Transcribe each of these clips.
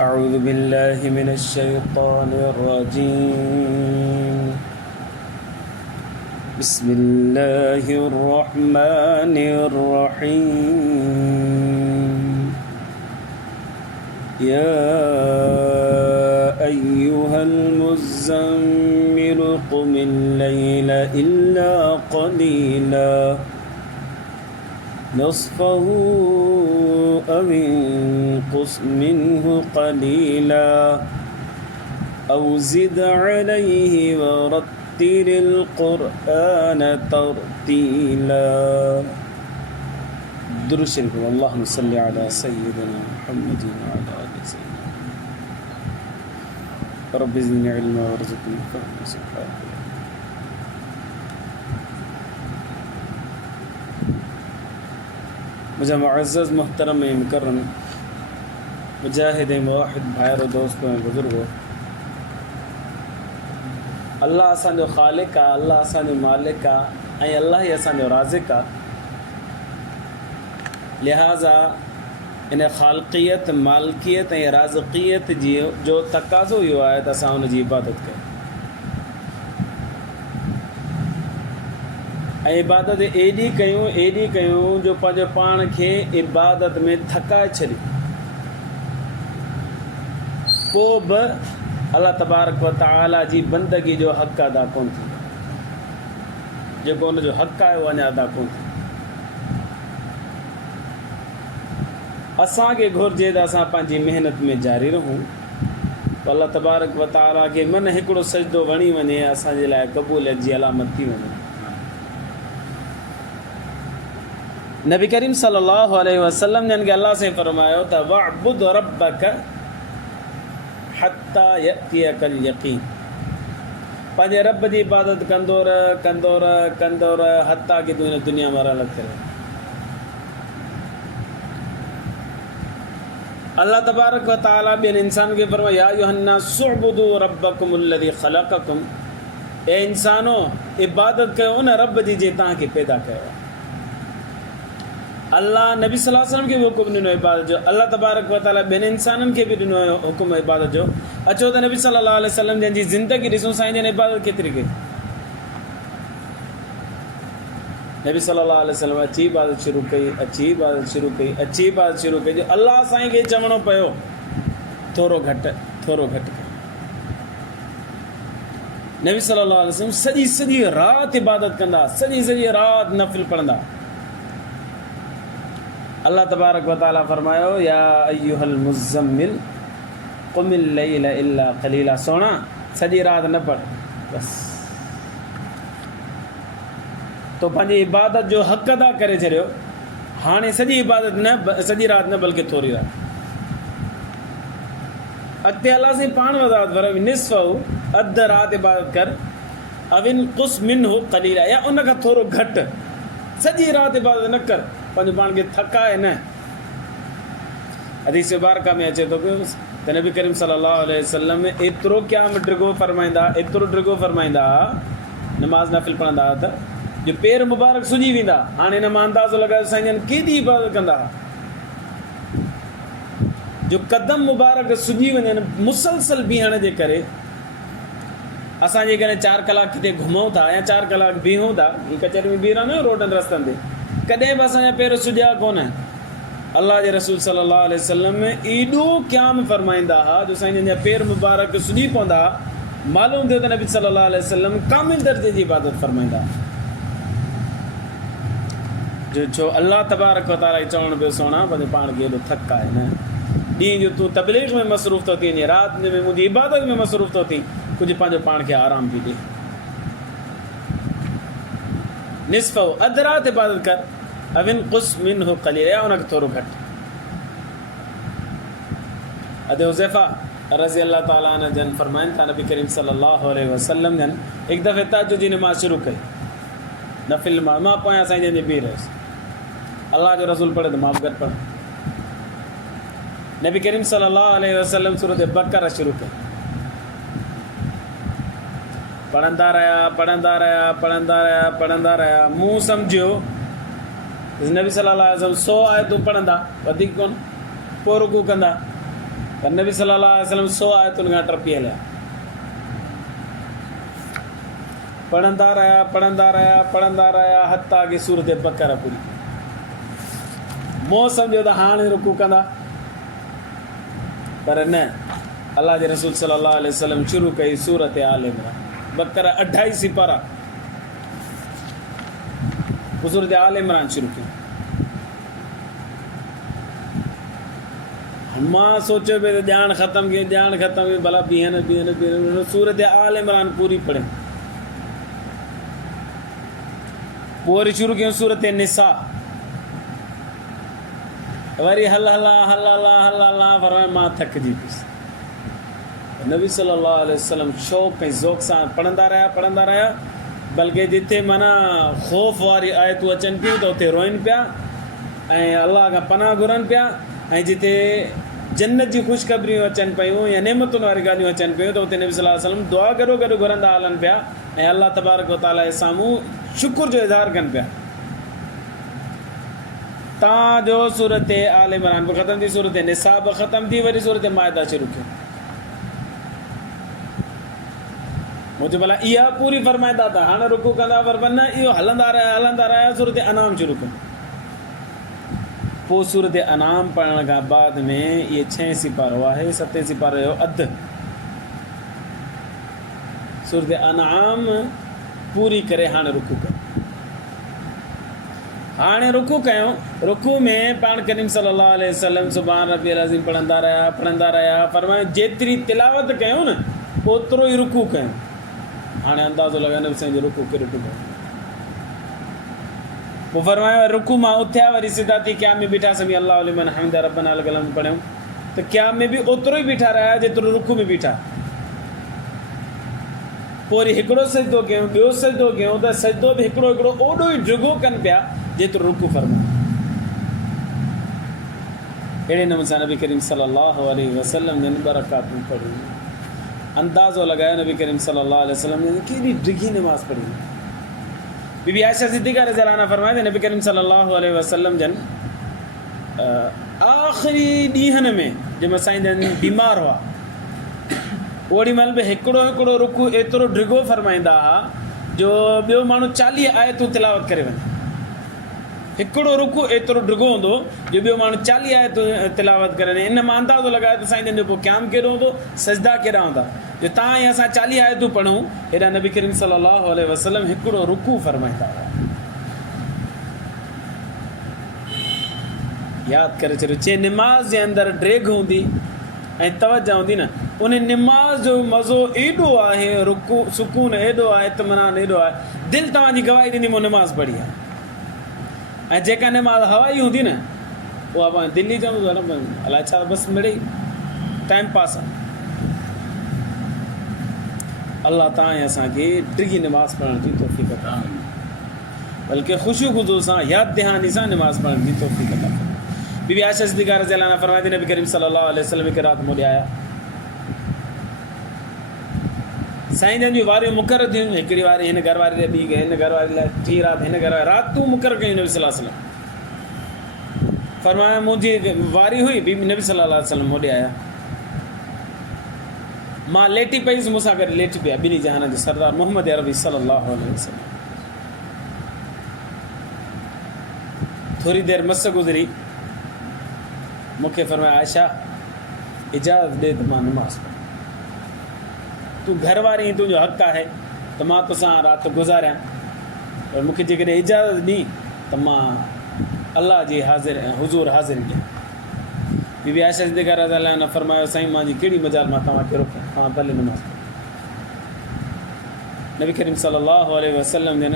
أعوذ بالله من الشيطان الرجيم بسم الله الرحمن الرحيم يا أيها المزمل قم الليل إلا قليلا نصفه أو انقص منه قليلا أو زد عليه ورتل القرآن ترتيلا. درود شريف. اللهم صل على سيدنا محمد وعلى آل سيدنا رب زدني علما وارزقني فهما. سبحانك. मुझे मुअज़्ज़ज़ मुहतरम मुकर्रम मुजाहिद मुवाहिद भाइरों दोस्तों बुजुर्गों, अल्लाह असांजो ख़ालिक़ आहे, अल्लाह असांजो मालिक आहे ऐं अल्लाह ई असांजो राज़िक़ आहे। लिहाज़ा इन ख़ालिक़ियत, मालिकियत ऐं राज़िक़ियत जो तक़ाज़ो इहो आहे त असां हुन जी इबादत कयूं ऐं इबादत एॾी कयूं जो पंहिंजो पाण खे इबादत में थकाए छॾियूं, पोइ बि अल्लाह तबारक व तआला जी बंदगी जो हक़ अदा कोन थींदो, जेको हुन जो हक़ आहे उहो अञा अदा कोन थींदो। असांखे घुरिजे त असां पंहिंजी महिनत में जारी रहूं, अल्लाह तबारक व तआला खे मन हिकिड़ो सजदो वणी वञे, असांजे लाइ क़बूलियत जी अलामत थी वञे। नबी करीम सल्लल्लाहु अलैहि वसल्लम जन के अल्लाह से फरमायो त वअबुद रब्बक हत्ता यअतियकल यकीन, पंहिंजे रब जी इबादत कंदो रह हत्ता कि तूं हिन दुनिया में रहल करे। अल्लाह तबारक व तआला ॿियनि इंसान खे फरमायो या अय्युहन्नासु उअबुदू रब्बकुमुल्लज़ी ख़लक़कुम, ए इंसानो इबादत कयो उन रब जी जे तव्हांखे पैदा कयो। अल्लाह नबी सल्लल्लाहु अलैहि वसल्लम खे भी हुकुम ॾिनो इबादत जो, अल्लाह तबारक व तआला ॿियनि इंसाननि खे बि ॾिनो हुकुम इबादत जो। अचो त नबी सल्लल्लाहु अलैहि वसल्लम जंहिंजी ज़िंदगी ॾिसूं, साईं जन इबादत केतिरी कई। नबी सल्लल्लाहु अलैहि वसल्लम अची इबादत शुरू कई, अची इबादत शुरू कई जो अल्लाह साईं खे चवणो पियो थोरो घटि कर। नबी सल्लल्लाहु अलैहि वसल्लम सॼी राति इबादत कंदा, सॼी राति नफ़िल पढ़ंदा। अल्लाह तबारक व तआला फरमायो या अय्युहल मुज़म्मिल क़ुमिल लैल इल्ला क़लीला, सोना सॼी राति न पढ़ बस, तो पंहिंजी इबादत जो हक़ अदा करे छॾियो। हाणे सॼी राति न बल्कि थोरी राति। अॻिते अल्लाह साईं पाण वज़ाहत फरमाई निस्फ़हु, अधु राति इबादत कर, अविन कुस मिनहु क़लीला, या उन खां थोरो घटि। सॼी राति इबादत न कर, पंहिंजो पाण खे थकाए न। हदीस मुबारका में अचे थो पियो त नबी करीम सल्लल्लाहु अलैहि वसल्लम एतिरो क़याम ड्रिगो फरमाईंदा, नमाज़ नफ़िल पढ़ंदा त जो पेर मुबारक सुॼी वेंदा। हाणे हिन मां अंदाज़ो लॻायो साईं जन केॾी इबादत कंदा, जो कदम मुबारक सुॼी वञनि मुसलसल बीहण जे करे। असां जेकॾहिं 4 कलाक किथे घुमूं था या 4 कलाक बीहूं था, कचहरी में बीह रहंदा आहियूं रोडनि रस्तनि ते, कॾहिं बि असांजा पेर सुॼा कोन। अल्लाह जे रसूल सल्लल्लाहु अलैहि वसल्लम में एॾो क़याम फरमाईंदा हुआ जो साईं जन जा पेर मुबारक सुॼी पवंदा। मालूम थियो त नबी सल्लल्लाहु अलैहि वसल्लम कामिल दर्जे जी इबादत फरमाईंदा जो छो अल्लाह तबारक व तआला चवणु पियो सोना पंहिंजे पाण खे एॾो थक आहे न। ॾींहं जो तूं तबलीग में मसरूफ़ थो थी वञे, राति में मुंहिंजी इबादत में मसरूफ़ थो थी, कुझु पंहिंजो पाण खे आराम बि ॾे। निस्फ़हु, अधु राति इबादत कर, अविन कुस मिनहु क़लीला, या उनखे थोरो घटि। अदे हुज़ैफ़ा रज़ी अल्लाह ताला अन्हु जन फरमाइनि था नबी करीम सल्लल्लाहु अलैहि वसल्लम जन हिकु दफ़े तहज्जुद जी नमाज़ शुरू कई, नफ़िल मां पोयां साईं जन जे बीह रहियुसि। अल्लाह जो रसूल पढ़े त मां बि गॾु पढ़। नबी करीम सल्लल्लाहु अलैहि वसल्लम सूरत बक़रा शुरू कई, पढ़ंदा रहिया। मूं सम्झियो नबी सल्लल्लाहु अलैहि वसल्लम 100 आयतूं पढ़ंदा, वधीक कोन, पोइ रुकू कंदा, पर नबी सल्लल्लाहु अलैहि वसल्लम 100 आयतुनि खां टपी हलिया, पढ़ंदा रहिया हत्ता की सूरत बकरा पूरी। मों सम्झो त हाणे रुकू कंदा, पर न, अल्लाह जे रसूल सल्लल्लाहु अलैहि वसल्लम शुरू कई सूरत आल इमरान, बकरा 28 सिपारा, सूरत आल इमरान शुरू की। मां सोचो पे तो ॼाण ख़त्म की भला बीहन सूरत आल इमरान पूरी पढ़े। पोइ वरी शुरू कयूं सूरत निसा, वरी हला फरमाए मां थकिजी पियुसि। नबी सल्लल्लाहु अलैहि वसल्लम शौक़ ऐं ज़ौक़ सां पढ़ंदा रहिया, बल्कि जिथे माना ख़ौफ़ वारी आयतूं अचनि पियूं त उते रोइनि पिया ऐं अल्लाह खां पनाह घुरनि पिया, ऐं जिथे जन्नत जी ख़ुशख़बरियूं अचनि पियूं या नेमतुनि वारी ॻाल्हियूं अचनि पियूं त उते नबी सल्लल्लाहु अलैहि वसल्लम दुआ गॾो गॾु घुरंदा हलनि पिया ऐं अल्लाह तबारक व तआला जे साम्हूं शुक्र जो इज़हार कनि पिया। तव्हांजो सूरत आल इमरान बि ख़त्म थी, सूरत निसा बि ख़त्म थी, वरी सूरत माइदा शुरू कयूं। मुंहिंजो भला इहा पूरी फरमाईंदा त हाणे रुकू कंदा, पर न, इहो हलंदा रहिया सूरत अनाम शुरू कयूं। पोइ सूरत अनाम पढ़ण खां बाद में इहे 6 सिपारो आहे, 7 सिपारे जो अधु सूरत अनाम पूरी करे हाणे रुकू कयूं। रुकू में पाण करीम सल्लल्लाहु अलैहि वसल्लम सुभान रब्बियल अज़ीम पढ़ंदा रहिया, फरमाए जेतिरी तिलावत कयूं न ओतिरो ई रुकू कयूं। हाणे अंदाज़ो लॻाइण साईं जो रुकू कयो। पोइ फरमायो रुकू मां उथिया, वरी सिधा थी क़याम में बीठा, समी अल्लाह लिमन हमिद रब्बना लकल हम्द पढ़ियूं त क़याम में बि ओतिरो ई बीठा रहिया जेतिरो रुकू में बीठा। पोइ वरी हिकिड़ो सजदो कयूं, ॿियो सजदो कयूं त सजदो बि हिकिड़ो ओॾो ई ढिघो कनि पिया जेतिरो रुकू फरमायो। अहिड़े नमूने सां नबी करीम सल्लल्लाहु अलैहि वसल्लम जन बरकातूं पढ़ियूं। अंदाज़ो लॻायो नबी करीम सल्लल्लाहु अलैहि वसल्लम जन केॾी ढिघी नमाज़ पढ़ी। बीबी आयशा सिद्दीक़ा रज़ियल्लाहु अन्हा फरमाए त नबी करीम सल्लल्लाहु अलैहि वसल्लम जन आख़िरी ॾींहंनि में जंहिंमहिल साईं जन बीमार हुआ, ओॾी महिल बि हिकिड़ो रुकू एतिरो ढिघो फरमाईंदा हुआ जो ॿियो माण्हू 40 आयतूं तिलावत करे वञे। हिकिड़ो रुकू एतिरो ढिघो हूंदो जो ॿियो माण्हू 40 आयतूं तिलावत करे वञे। इन मां अंदाज़ो लॻायो त साईं जन जो पोइ क़याम केॾो हूंदो, सजदा केॾा हूंदा। जो तव्हां ऐं असां 40 आयतूं पढ़ूं, हेॾा नबी करीम सल्लल्लाहु अलैहि वसल्लम हिकिड़ो रुकू फरमाईंदा हुआ। यादि करे छॾियो, चए निमाज़ जे अंदरि ड्रेग हूंदी ऐं तवजा हूंदी न, उन निमाज़ जो मज़ो एॾो आहे, रुकू सुकून एॾो आहे, इत्मिनान एॾो आहे, दिलि तव्हांजी गवाही ॾींदी मूं निमाज़ पढ़ी आहे। ऐं जेका निमाज़ हवाई हूंदी न उहा पाण दिल्ली चवंदो आहे न अलाए छा बसि मिड़ई टाइम पास आहे। अल्लाह तव्हां ऐं असांखे ढिघी निमाज़ पढ़ण जी तौफ़ीक़ अता फ़रमाए, बल्कि ख़ुशी ख़ुज़ू सां यादि दहानी सां निमाज़ पढ़ण जी तौफ़ीक़ अता फ़रमाए। बीबी आयशा सिद्दीक़ा रज़ियल्लाहु अन्हा फरमाए थी नबी करीम सल्लल्लाहु अलैहि वसल्लम हिकु राति मूं ॾे आया, साईं जन जूं वारियूं मुक़ररु थियूं, हिकिड़ी वारी हिन घर वारी लाइ, ॿी हिन घर वारी लाइ, टी राति हिन घर वारी, रातूं मुक़ररु कयूं नबी सल्लल्लाहु अलैहि वसल्लम। फरमाया मुंहिंजी वारी हुई, बीबी नबी सल्लल्लाहु अलैहि वसल्लम मूं ॾे आया, मां लेटी पईसि, मूंसां गॾु लेटी पिया ॿिन्ही जहान जो सरदार मोहम्मद अरबी सल्लल्लाहु अलैहि वसल्लम। थोरी देरि मस गुज़री, मूंखे फरमाया आयशा इजाज़त ॾे त मां नमाज़ पढ़ां, तूं घर वारी तुंहिंजो हक़ु आहे त मां तोसां राति गुज़ारियां, पर मूंखे जेकॾहिं इजाज़त ॾी त मां अल्लाह जी हुज़ूर हाज़िरी ॾियां। बीबी आयशा सिद्दीक़ा रज़ियल्लाहु अन्हा फरमायो साईं मुंहिंजी कहिड़ी मजाल मां तव्हांखे रोकियां, तव्हां भले नमाज़ पढ़ो। नबी करीम सल्लल्लाहु अलैहि वसल्लम जन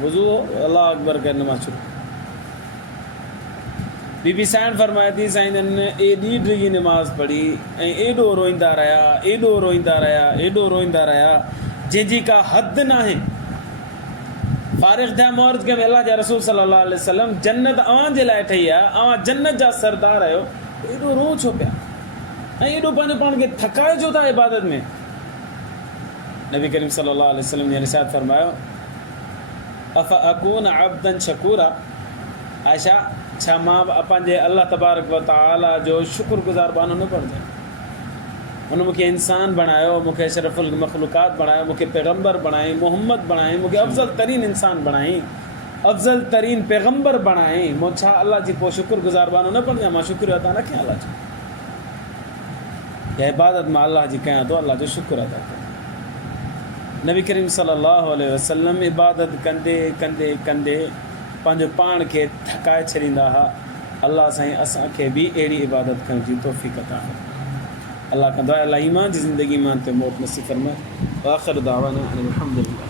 वुज़ू अल्लाह अकबर करे नमाज़ शुरू। बीबी साईं फरमाए थी साईं जन एॾी ढिघी नमाज़ पढ़ी ऐं एॾो रोईंदा रहिया जंहिंजी का हदि न आहे। फारिग़ थिया मौरत के अल्लाह जा रसूल सल्लल्लाहु अलैहि वसल्लम जन्नत अव्हां जे लाइ ठही आहे, अव्हां जन्नत जा सरदार आहियो, एॾो रो छो पिया ऐं एॾो पंहिंजे पाण खे थकाए छो था इबादत में। नबी करीम सल्लल्लाहु अलैहि वसल्लम ने इरशाद फरमायो अफ़ अकून अब्दन शकूरा, आयशा छा मां पंहिंजे अल्लाह तबारक व तआला जो शुक्रगुज़ार बानो न बणिजां। उन मूंखे इंसान बणायो, मूंखे अशरफुल मखलूक़ात बणायो, मूंखे पैगम्बर बणाई, मोहम्मद बणाई, मूंखे अफ़ज़ल तरीन इंसान बणाई, अफ़ज़ल तरीन पैगम्बर बणाई। मूं छा अल्लाह जी पोइ शुक्रगुज़ार बानो न बणियां, मां शुक्र अदा न कयां अल्लाह जो। या इबादत मां अल्लाह जी कयां थो, अल्लाह जो शुक्र अदा कयां। नबी करीम सल्लल्लाहु अलैहि वसल्लम इबादत कंदे कंदे कंदे पंहिंजो पाण खे थकाए छॾींदा हुआ। अल्लाह साईं असांखे बि अहिड़ी इबादत करण जी तौफ़ीक़ अता फरमाए। अल्लाह कंदो आहे अल्लाह ईमान जी ज़िंदगी ईमान ते मौत नसीब फरमाए। आख़िर दावाना अनिल हम्दुलिल्लाह।